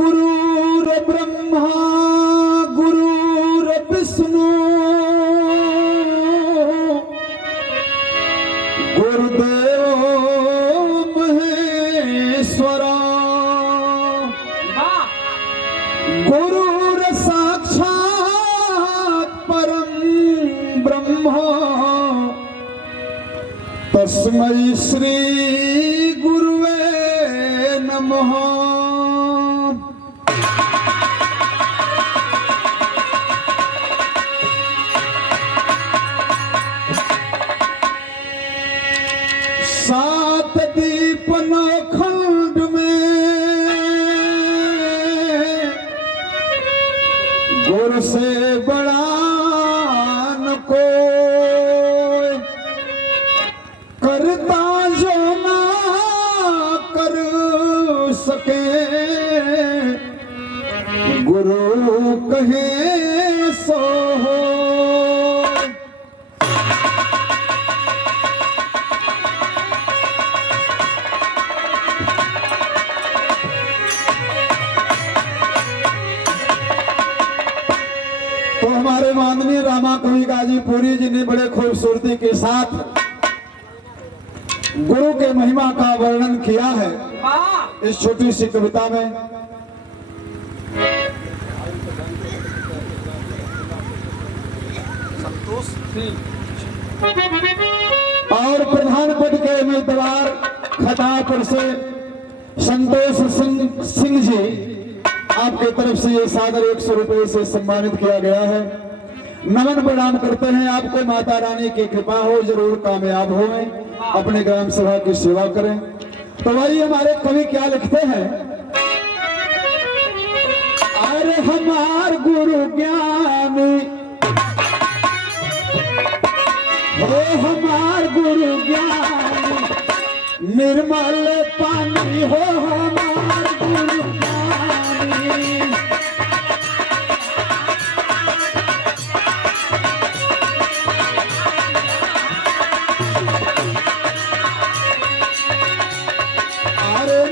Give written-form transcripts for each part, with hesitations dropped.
गुरुर् ब्रह्मा गुरुर् विष्णु गुरुदेव महेश्वरा गुरुर् साक्षात् परम ब्रह्म तस्मै श्री गुरुवे नमः। सात दीपन खंड में गुरु से बड़ा न कोई करता जो ना कर सके गुरु कहे सो हो। तो हमारे माननीय रामा कवि गाजीपुरी जी ने बड़े खूबसूरती के साथ गुरु के महिमा का वर्णन किया है इस छोटी सी कविता में। और प्रधान पद के उम्मीदवार खटापुर से संतोष सिंह जी आपके तरफ से ये सादर 100 रुपए से सम्मानित किया गया है। नमन प्रणाम करते हैं आपको। माता रानी की कृपा हो, जरूर कामयाब हो, अपने ग्राम सभा की सेवा करें। तो भाई हमारे कवि क्या लिखते हैं? अरे हमार गुरु ज्ञानी हो, हमार गुरु ज्ञानी निर्मल पानी हो, हमार गुरु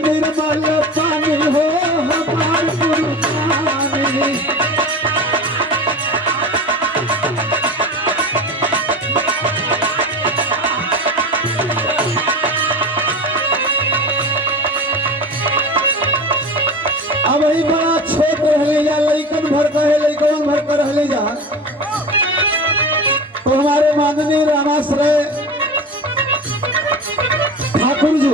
निर्मल पानी हो, हमार गुरु ज्ञानी। अब वही बड़ा छोट रहले जा, लइकन भर कहे लइकन भर कर रहले जा। तो हमारे माननीय रामाश्रय ठाकुर जी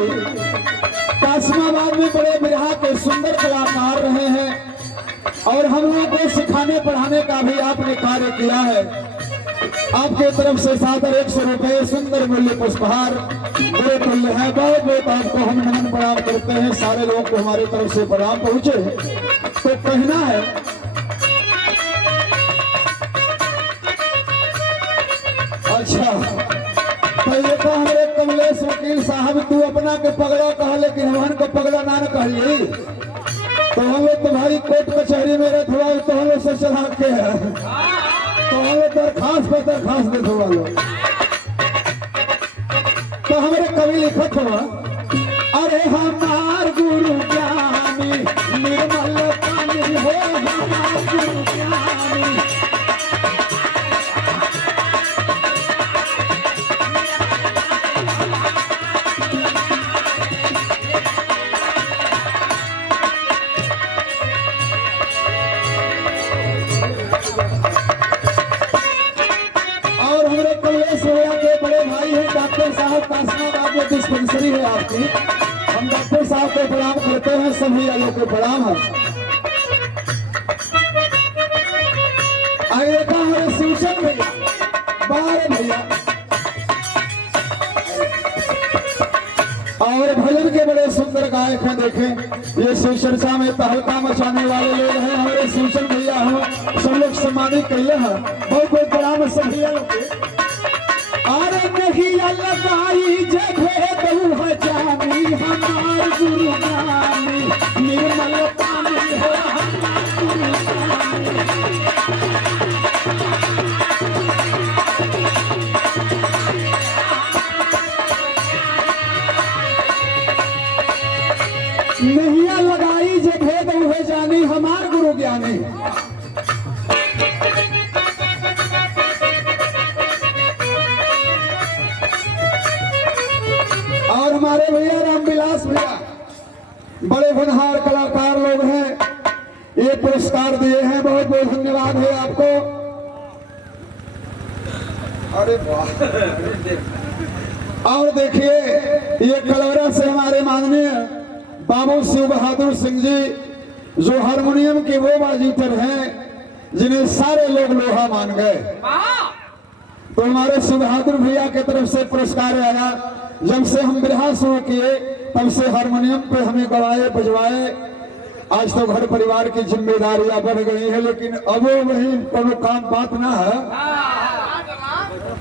कासिमाबाद में बड़े बिरहा के सुंदर कलाकार रहे हैं और हम लोगों को सिखाने पढ़ाने का भी आपने कार्य किया है। आपके तरफ से सादर 100 रुपए सुंदर मूल्य पुष्पहार बड़े मूल्य है। बहुत बहुत आपको हम नमन प्रणाम करते हैं। सारे लोगों को हमारी तरफ से प्रणाम पहुंचे। तो कहना है अच्छा पहले तो हमारे कमलेश वकील साहब तू अपना के पगड़ा कहा, लेकिन हमन को पगड़ा ना कहिए। तो हम लोग तुम्हारी कोर्ट कचहरी में रहते हुआ तो हम लोग से चला के है, तो हम लोग दरखास्त पर दरखास्त देते हुआ लोग। तो हमारे कवि लिखत हुआ अरे हमार गुरु ज्ञानी निर्मल पानी हो, हमार गुरु ज्ञानी। डॉक्टर साहब कासिमाबाद में डिस्पेंसरी है आपकी, हम डॉक्टर साहब को प्रणाम करते हैं। सभी लोगों को प्रणाम है। आगे देखा हमारे शिवचंद भैया, बारह भैया और भजन के बड़े सुंदर गायक हैं। देखें ये शिव चर्चा में तहलका मचाने वाले लोग हैं। हमारे शिवचंद भैया हो, सब लोग सम्मानित कैले हैं। बहुत बहुत प्रणाम है सब भैया लोग। अरे नहीं लगाई जगह बहु जानी, हमार गुरु ज्ञानी निर्मल पानी हो, हमार गुरु ज्ञानी। नैया लगाई जगह बहु जानी ये पुरस्कार दिए हैं, बहुत बहुत धन्यवाद है आपको। अरे वाह। और देखिए ये कलौरा से हमारे माननीय बाबू शिव बहादुर सिंह जी जो हारमोनियम के वो बाजीटर हैं जिन्हें सारे लोग लोहा मान गए। तो हमारे शिव बहादुर भैया की तरफ से पुरस्कार आया। जब से हम बिरहा शुरू किए तब से हारमोनियम पे हमें गवाए बजवाए। आज तो घर परिवार की जिम्मेदारियां बढ़ गई है, लेकिन अब वही कोनो काम बात ना है।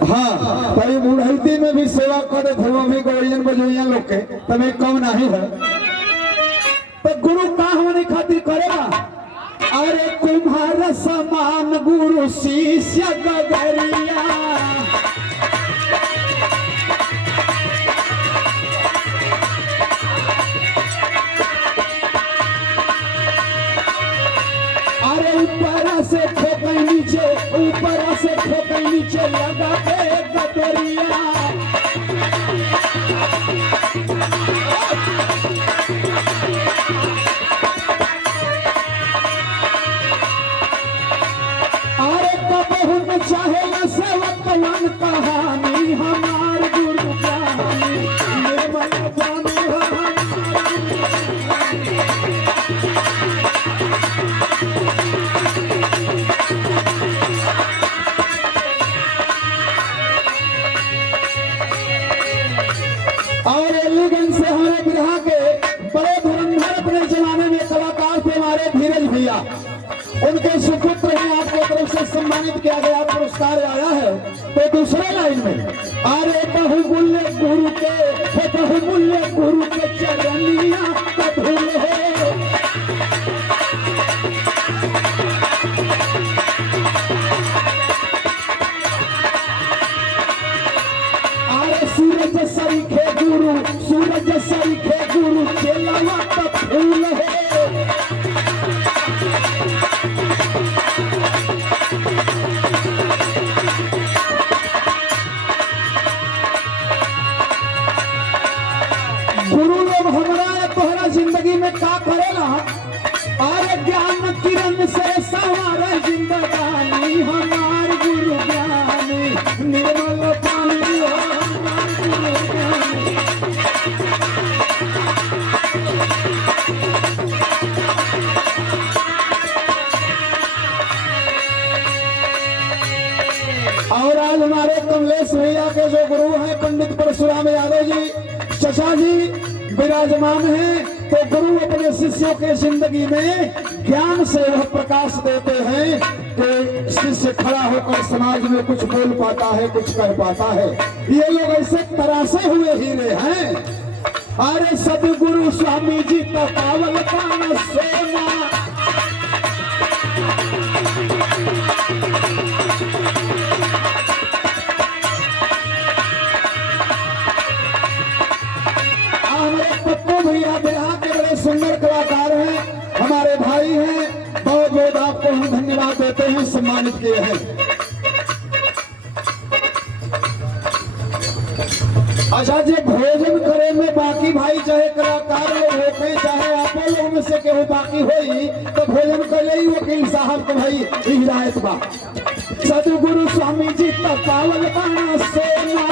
हाँ, भाई बुढ़ती में भी सेवा करे थे, वो भी गवैयन बजवैयन लोग के तभी कम नहीं है। तो गुरु का होने खातिर करेगा। अरे कुम्हार समान गुरु शिष्य गगरिया, अरे ऊपर से ठोके नीचे, ऊपर से ठोके नीचे लगा के गगरिया। चाहे सेवकवन कहानी हमार गुरु ज्ञानी निर्मल जाने और एलिगेंस से हमारे बिरहा के बड़े धुरंधर अपने जमाने में कलाकार थे हमारे धीरज भैया। उनके सुपुत्र हैं, आपकी तरफ से सम्मानित किया गया, पुरस्कार आया है। तो दूसरे लाइन में अरे बहुमूल्य गुरु के, बहुमूल्य गुरु के चरनिया कधुल है। अरे सूरज सरीखे गुरु, सूरज सरीखे गुरु चेलावा का फूल है। गुरु लोग हमारा तोहरा जिंदगी में का करेला। और ज्ञान किरण से सवार जिंदगानी हमार गुरु ज्ञानी निर्मल पानी। और आज हमारे कमलेश भैया के जो गुरु हैं पंडित परशुराम यादव जी चचा जी विराजमान हैं। तो गुरु अपने शिष्यों के जिंदगी में ज्ञान से वह प्रकाश देते हैं कि शिष्य खड़ा होकर समाज में कुछ बोल पाता है, कुछ कह पाता है। ये लोग ऐसे तरासे हुए हीरे हैं। अरे सदगुरु स्वामी जी का पावल पान सोना, भैया बिरहा के बड़े सुंदर कलाकार हैं, हमारे भाई हैं। बहुत बहुत आपको हम धन्यवाद देते हैं, सम्मानित किए हैं। अच्छा जी, भोजन करे में बाकी भाई चाहे कलाकार लोग होते चाहे आप लोग में से केहू बाकी होई तो भोजन कर ले वकील साहब को भाई हिदायत बा। सदगुरु स्वामी जी का पावन पाना सोना,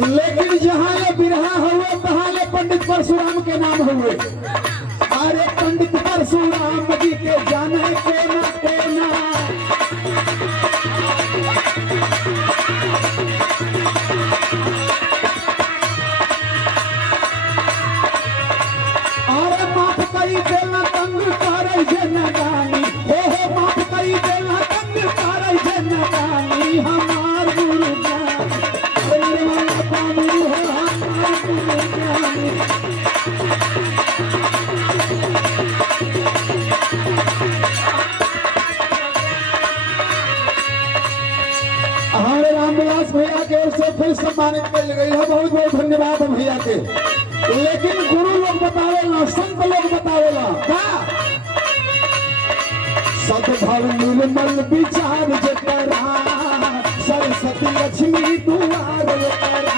लेकिन जहाँ ये बिरहा हुए तहाँ ये पंडित परशुराम के नाम हुए। अरे पंडित परशुराम जी के जाने कोना कोना, अरे माफ कई देना तंग करे जनगानी, हो माफ कई देना तंग करे जनगानी हमार गुरु ज्ञानी। हमारे रामविलास भैया के ओर से फिर सम्मानित कर गई है, बहुत बहुत धन्यवाद भैया के। लेकिन गुरु लोग बतावेला, संत लोग बतावेला का सद्भाव निर्मल विचार जकरा सरस्वती लक्ष्मी दुआर करा।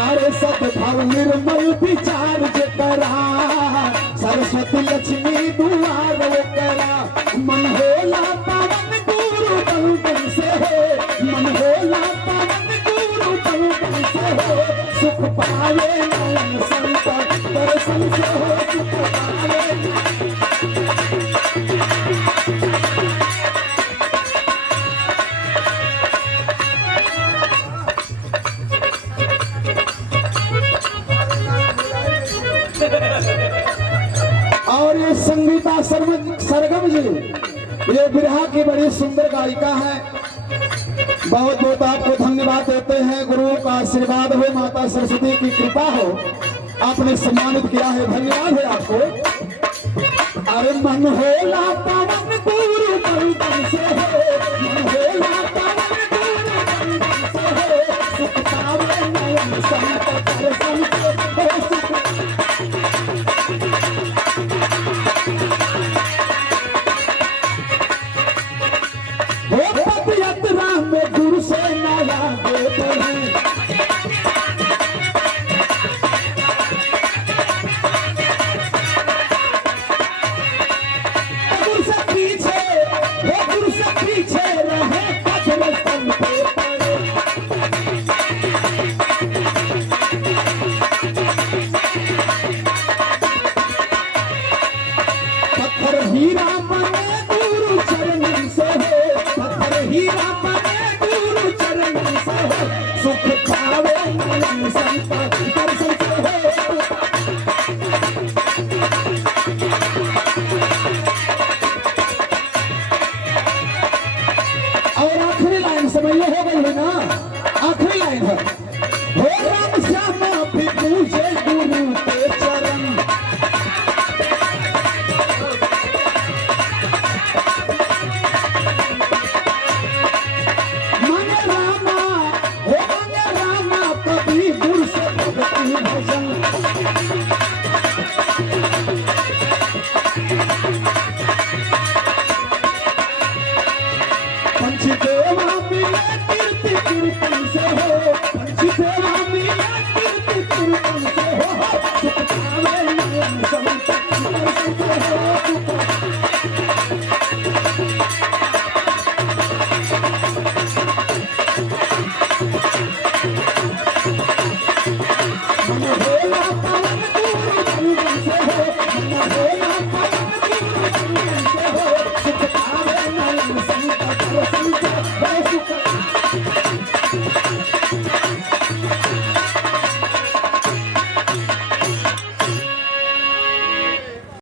अरे सद्भाव निर्मल विचार जकरा सरस्वती लक्ष्मी दुआर करा। मन होला पावन गुरु बंदन से हो, मन होला पावन गुरु बंदन से हो, सुख पावे नयन संत दर्शन से हो, सुख पावे। और ये संगीता सरगम जी ये बिरहा की बड़ी सुंदर गायिका है। बहुत बहुत आपको धन्यवाद देते हैं। गुरुओं का आशीर्वाद हो, माता सरस्वती की कृपा हो, आपने सम्मानित किया है, धन्यवाद है आपको। अरे मन होला पावन गुरु बंदन से हो, मन होला पावन गुरु बंदन से हो, सुख पावे नयन संत